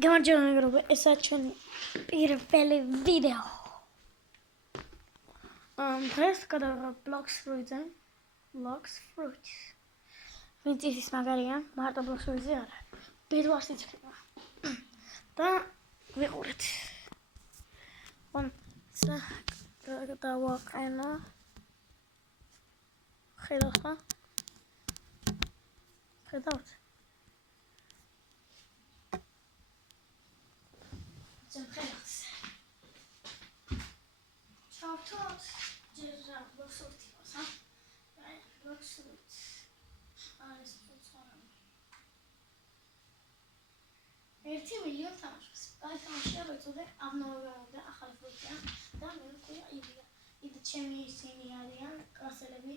გამარჯობა მეგობრებო, ესაა ჩვენი პირველი ვიდეო. დღეს გადავიღებ Blox Fruits-ზე. Blox Fruits. ვინც იცის მაგარია, მარტო Blox Fruits-ზე არა. ბედვარს იცქება. და ვიყურეთ. დავაყენო. ხედავთ? Zemkhelats. Ciao tot. Dzierża Blox Fruits, ha? Blox Fruits. Ale sponsorem. 1 მილიონ თამაშს. გაითამაშია როწოდე ამნოვებდა ახალი ფრუცია და მე ვქვია იდეა. იდეა ჩემი ისინი არიან კლასელები.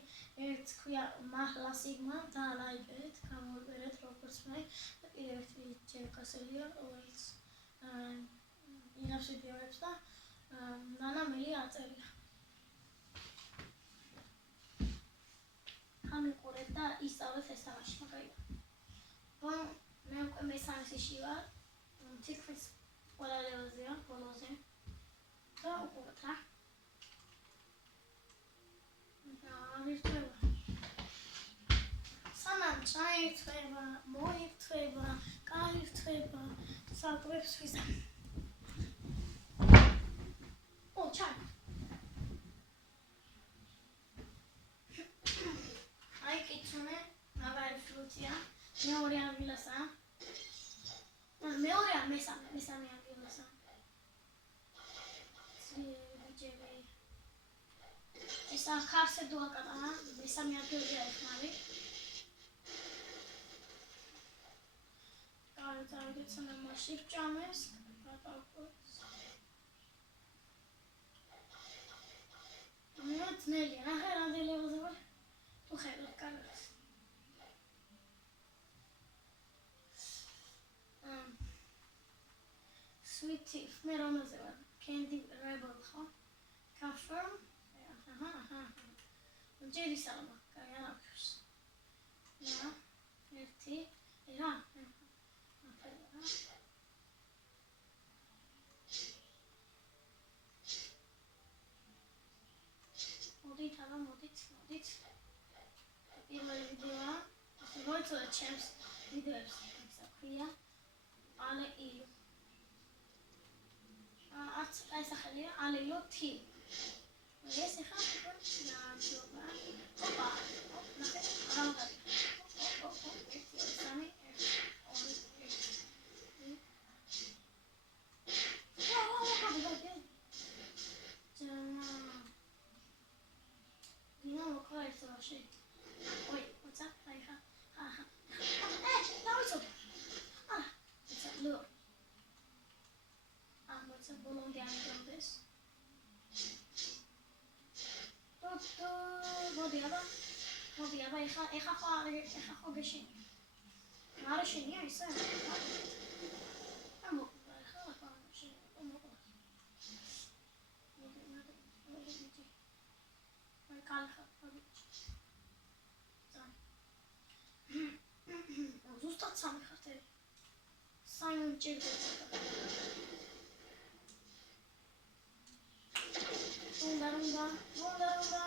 ერთ ქვია მაჰლა სიგმა და ლაიბერეთ, გამოვიბერეთ როგორც მე და კიდევ ერთი ჩემკასელია, რომელიც ინავს ვიდეოებს და ნანა მელი აწერია. ამიყურეთ და ისწავლეთ ეს თამაში, მაგარია. მე უკვე მესამეში ვარ, თითქმის ყველა ლეველზეა, ბოლოზე. და უყურეთ რა. სანამ ჩაირთვება, მოირთვება, გაირთვება, საკვებს ვიზამ. Čaj. Ai kitsune, magari fruția, meori anvilasa. Meori mesame anvilasa. Sviđevi. Esa karse doa katana, mesame anvilasa ekmali. Გავიწავდეთ სანამ ჭამეს, გადავყოთ. ძნელი, ახლა რამდენი ლეველზე ვარ? თუ ხედავთ კარგად. Sweet Teeth, მე რომელზე ვარ? Candy Rebel, ხო? Confirm. ჯერი სალმა, კაი არ აქვს. რა? ერთი, რა? მოდით. პირველი ვიდეოა. მოიწოდეთ ჩემს ვიდეოებს, ისა ქვია. Ale ilo. არც ეს სახელია, Ale ilo T. ეს ახლა ნაჯობა. ოპა. ნახე, რა მაგარი. Oi, what's up? Now it's up. It's up, look. What's up? How long do I do this? Modi aba, איך הגשם? מה השני? עיסה. ზუსტად სამი ხარ საიმონ ჭირდება უნდა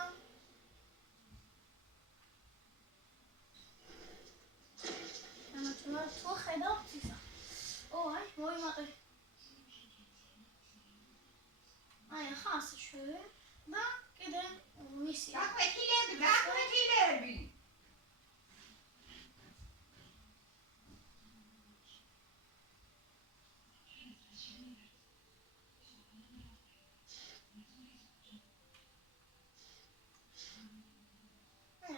ამათმა თუ ხედავთ ისა აი მოიმატე აი ახლა ასე შველი და კიდე მისია გაკვეთილები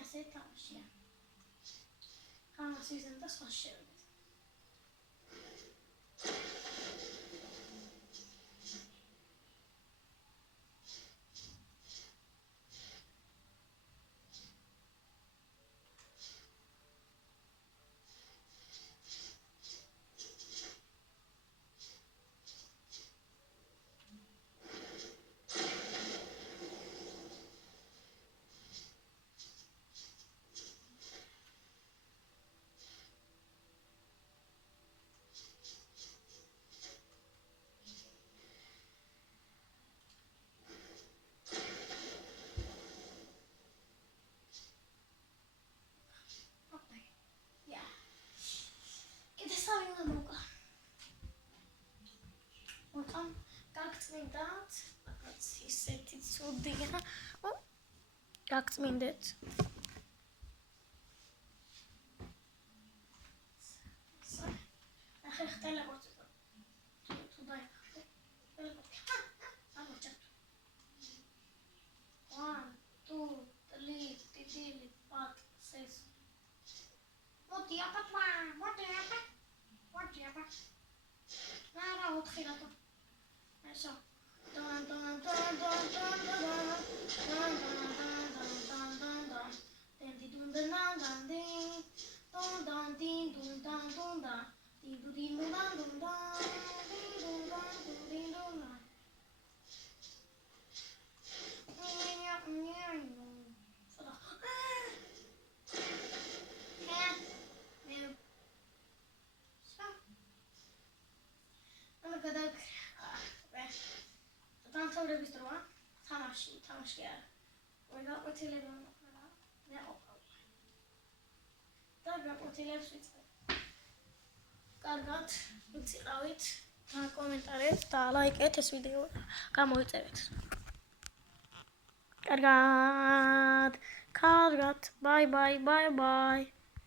ასე თამაშია. ხანას ვიზამ და სხვა შევიდეთ. გაგწმინდათ, რაღაც ისეთი ცუდია. გაგწმინდეთ. ახლა ტელეპორტი თუ დაიხო. ტელეპორტი. ამოჭათ. 1 2 3 4 5 6 მოდი აპა. არა, 4 რატო? ესო. დან დან დან დან დან დან დან დან დან დენ დინ დან დან დინ დონ დან დინ დონ დან დონ დან დინ დუ დინ დონ დან დონ დან დინ დონ დან დინ დონ დან დამთავრების დროა. თამაში არა. ვერ გაკვეთილება მოხდა. მე ყოფილი. და გაკვეთილებს ვიწყებ. კარგად, ვიწიყავით. კომენტარეთ და ლაიქეთ ეს ვიდეო. გამოიწერეთ. კარგად. ბაი.